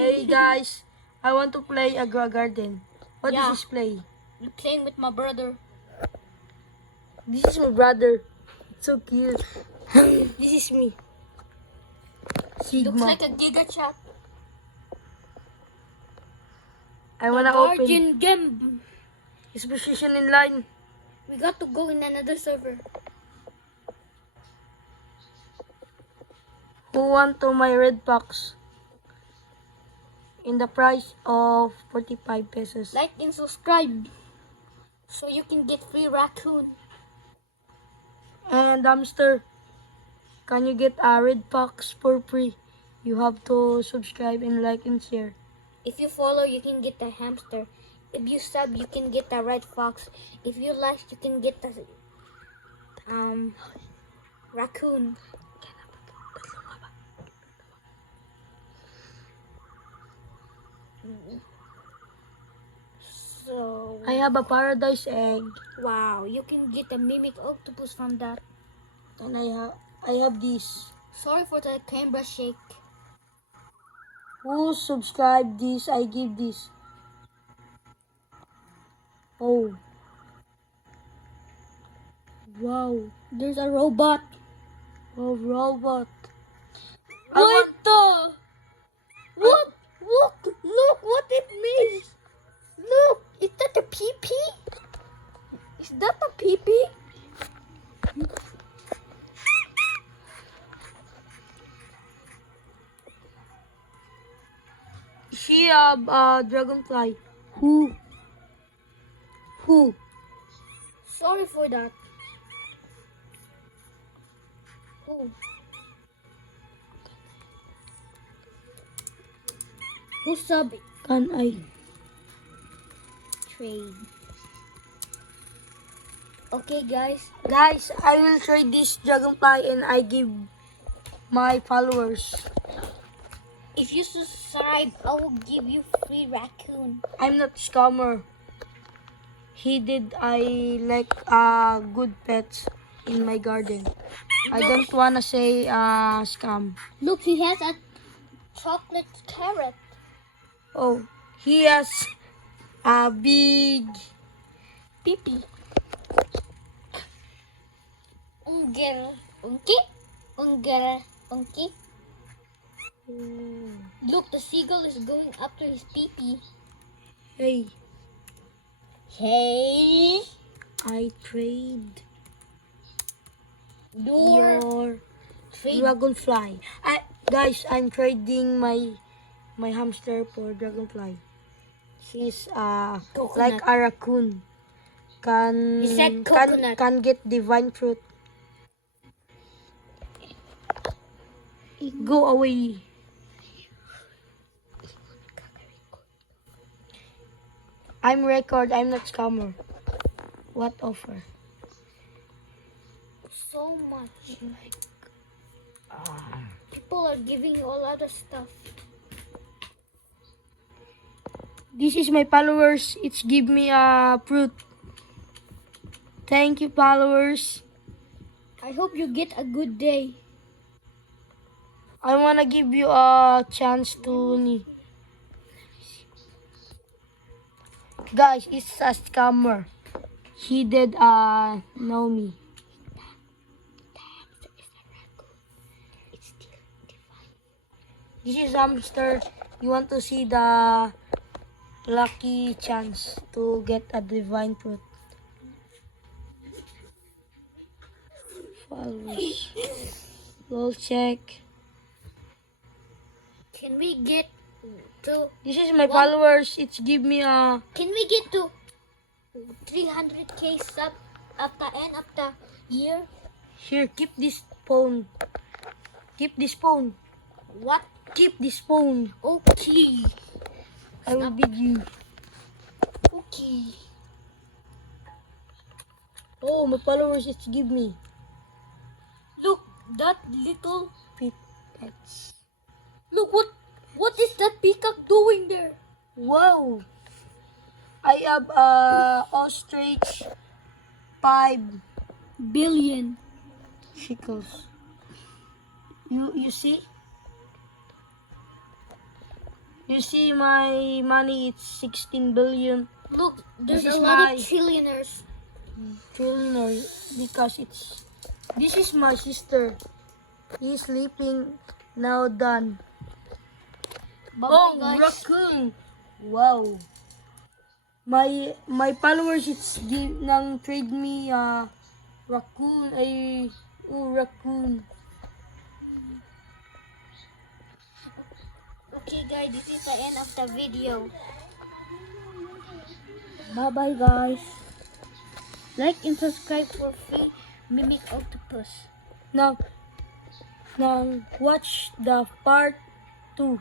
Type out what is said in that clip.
Hey guys, I want to play a garden. What Yeah. is this play? I'm playing with my brother. This is my brother. It's so cute. This is me. Sigma. Looks like a Giga Chat. I The wanna open Guardian game. his position in line. We got to go in another server. Who want to my red box? In the price of 45 pesos. Like and subscribe so you can get free raccoon. And hamster, can you get a red box for free? You have to subscribe and like and share. If you follow, you can get the hamster. If you sub, you can get the red fox. If you like, you can get the raccoon. So I have a paradise egg, wow, you can get a mimic octopus from that. and I have this. Sorry for the camera shake. Who subscribe this? I give this. Oh. Wow. There's a robot. Oh, robot. What the? What? Look what it means. Look, is that a PP? Is that a PP? She have a dragonfly. Who? Who? Sorry for that. Oh. Who sub Can I? trade? Okay, guys. Guys, I will trade this dragonfly and I give my followers. If you subscribe, I will give you free raccoon. I'm not scammer. I like good pets in my garden. I don't wanna say scam. Look, he has a chocolate carrot. Oh, he has a big. Pipi. Unger. Unki. Unger. Unki. Look, the seagull is going after his pee-pee. Hey, Hey. I trade Your your trade. dragonfly. Guys, I'm trading my hamster for dragonfly. She's like Coconut. a raccoon. Can You said coconut. can get divine fruit. Go away. I'm record. I'm not scammer. What offer? So much. People are giving you a lot of stuff. This is my followers. It's give me a fruit. Thank you, followers. I hope you get a good day. I wanna give you a chance to. Guys, it's a scammer. He did know me. This is hamster. You want to see the lucky chance to get a divine fruit. Followers. We'll check. Can we get to? This is my followers. It's give me a. Can we get to 300k sub at the end of the year? Here, keep this phone. Keep this phone. What? Keep this phone. Okay. I will bid you. Okay. Oh, my followers, it's give me. Look, that little. Pets. Look what is that peacock doing there? Wow. I have ostrich 5 Billion. shekels. You see? You see my money, it's 16 billion Look, there's This a is lot my- of trillionaires. trillionaire because it's. This is my sister. He's sleeping now. Done. Bye-bye, guys. Raccoon! Wow. My followers it's nang trade me raccoon ay raccoon. Okay, guys, this is the end of the video. Bye bye guys. Like and subscribe for free Mimic Octopus. Now watch the part 2.